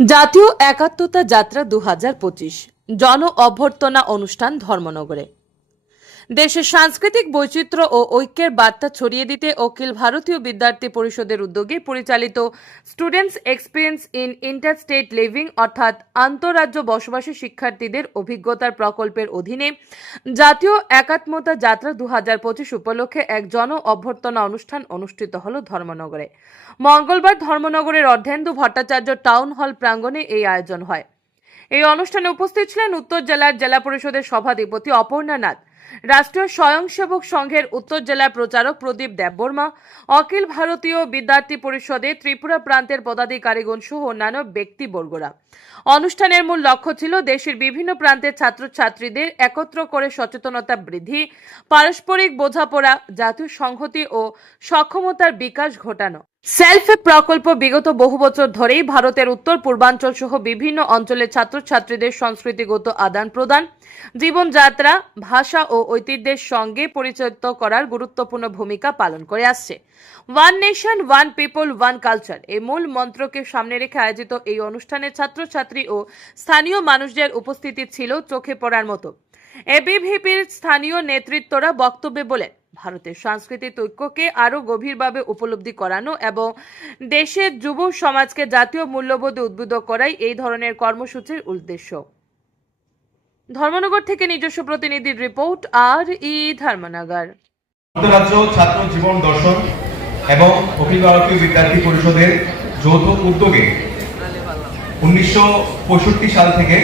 জাতীয় একাত্মতা যাত্রা দু হাজার পঁচিশ। জন অভ্যর্থনা অনুষ্ঠান ধর্মনগরে। দেশের সাংস্কৃতিক বৈচিত্র্য ও ঐক্যের বার্তা ছড়িয়ে দিতে অখিল ভারতীয় বিদ্যার্থী পরিষদের উদ্যোগে পরিচালিত students experience in inter state living অর্থাৎ আন্তঃরাজ্য বসবাসী শিক্ষার্থীদের অভিজ্ঞতার প্রকল্পের অধীনে জাতীয় একাত্মতা যাত্রা দু হাজার পঁচিশ উপলক্ষে এক জন অভ্যর্থনা অনুষ্ঠান অনুষ্ঠিত হল ধর্মনগরে। মঙ্গলবার ধর্মনগরের অর্ধেন্দু ভট্টাচার্য টাউন হল প্রাঙ্গণে এই আয়োজন হয়। এই অনুষ্ঠানে উপস্থিত ছিলেন উত্তর জেলার জেলা পরিষদের সভাধিপতি অপর্ণা নাথ রাষ্ট্রীয় স্বয়ংসেবক সংঘের উত্তর জেলা প্রচারক প্রদীপ দেববর্মা অখিল ভারতীয় বিদ্যার্থী পরিষদে ত্রিপুরা প্রান্তের পদাধিকারীগণ সহ অন্যান্য ব্যক্তিবর্গরা। অনুষ্ঠানের মূল লক্ষ্য ছিল দেশের বিভিন্ন প্রান্তের ছাত্রছাত্রীদের একত্র করে সচেতনতা বৃদ্ধি, পারস্পরিক বোঝাপড়া, জাতীয় সংহতি ও সক্ষমতার বিকাশ ঘটানো। সেলফ হেল্প প্রকল্প বিগত বহু বছর ধরেই ভারতের উত্তর পূর্বাঞ্চল সহ বিভিন্ন অঞ্চলের ছাত্রছাত্রীদের সংস্কৃতিগত আদান প্রদান, জীবনযাত্রা, ভাষা ও ঐতিহ্যের সঙ্গে পরিচিত করার গুরুত্বপূর্ণ ভূমিকা পালন করে আসছে। One nation, one people, one culture এই মূল মন্ত্রকে সামনে রেখে আয়োজিত এই অনুষ্ঠানে ছাত্রছাত্রী ও স্থানীয় মানুষদের উপস্থিতি ছিল চোখে পড়ার মতো। এবিভিপির স্থানীয় নেতৃত্বরা বক্তব্যে বলেন ভারতের সাংস্কৃতিক ঐক্যকে আরও গভীরভাবে উপলব্ধি করানো এবং দেশের যুব সমাজকে জাতীয় মূল্যবোধে উদ্বুদ্ধ করাই এই ধরনের কর্মসূচির উদ্দেশ্য। ধর্মনগর থেকে নিজস্ব প্রতিনিধির রিপোর্ট আর ই ধর্মনগর। আন্তরাজ্য ছাত্র জীবন দর্শন এবং অখিল ভারতীয় বিদ্যার্থী পরিষদের যৌথ উদ্যোগে উনিশশো পঁয়ষট্টি সাল থেকে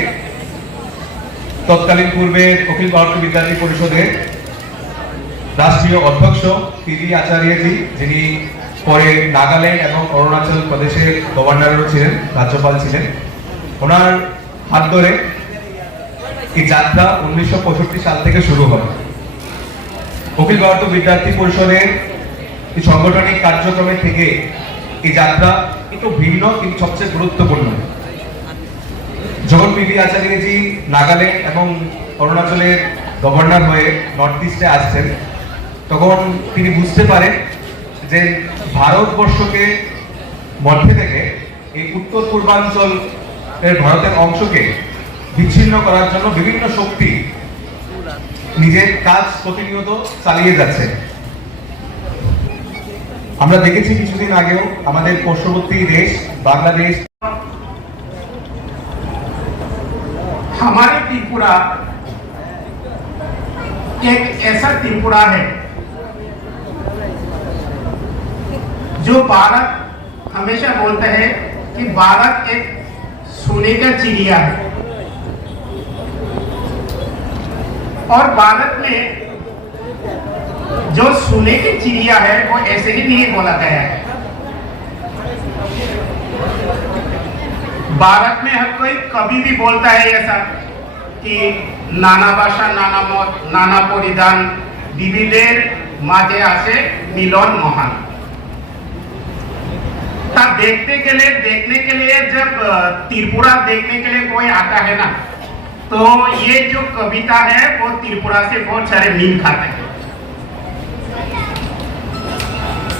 তৎকালীন পূর্বের অখিল ভারতীয় বিদ্যার্থী পরিষদের রাষ্ট্রীয় অধ্যক্ষ পিভি আচার্যজি যিনি পরে নাগাল্যান্ড এবং অরুণাচল প্রদেশের গভর্নরও ছিলেন, রাজ্যপাল ছিলেন। ওনার হাত ধরে এই যাত্রা উনিশশো পঁয়ষট্টি সাল থেকে শুরু হয়। অখিল ভারতীয় বিদ্যার্থী পরিষদের সাংগঠনিক কার্যক্রমে থেকে এই যাত্রা একটু ভিন্ন, কিন্তু সবচেয়ে গুরুত্বপূর্ণ। যখন পিবি আচার্যজি নাগাল্যান্ড এবং অরুণাচলের গভর্নর হয়ে নর্থ ইস্টে আসছেন তখন তিনি বুঝতে পারেন যে ভারতবর্ষকে মধ্যে থেকে এই উত্তর পূর্বাঞ্চল এর ভারতের অংশকে বিচ্ছিন্ন করার জন্য বিভিন্ন শক্তি নিজের কাজ প্রতিনিয়ত চালিয়ে যাচ্ছে আমরা দেখেছি কিছুদিন আগেও আমাদের পার্শ্ববর্তী দেশ বাংলাদেশ हमारे त्रिपुरा एक ऐसा त्रिपुरा है जो भारत हमेशा बोलता है कि भारत एक सोने का चिड़िया है और भारत में जो सोने की चिड़िया है वो ऐसे ही नहीं बोला गया है भारत में हर कोई कभी भी बोलता है ऐसा कि নানা ভাষা নানা মত নানা পরিধান বিবিধের মাঝে আসে মিলন মহান ता देखने के लिए, देखने के लिए जब त्रिपुरा देखने के लिए कोई आता है ना तो ये जो कविता है, वो त्रिपुरा से बहुत सारे मील खाते हैं।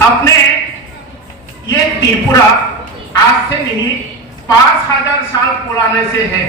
अपने, ये त्रिपुरा आज से नहीं, पाँच हज़ार साल पुराने से है।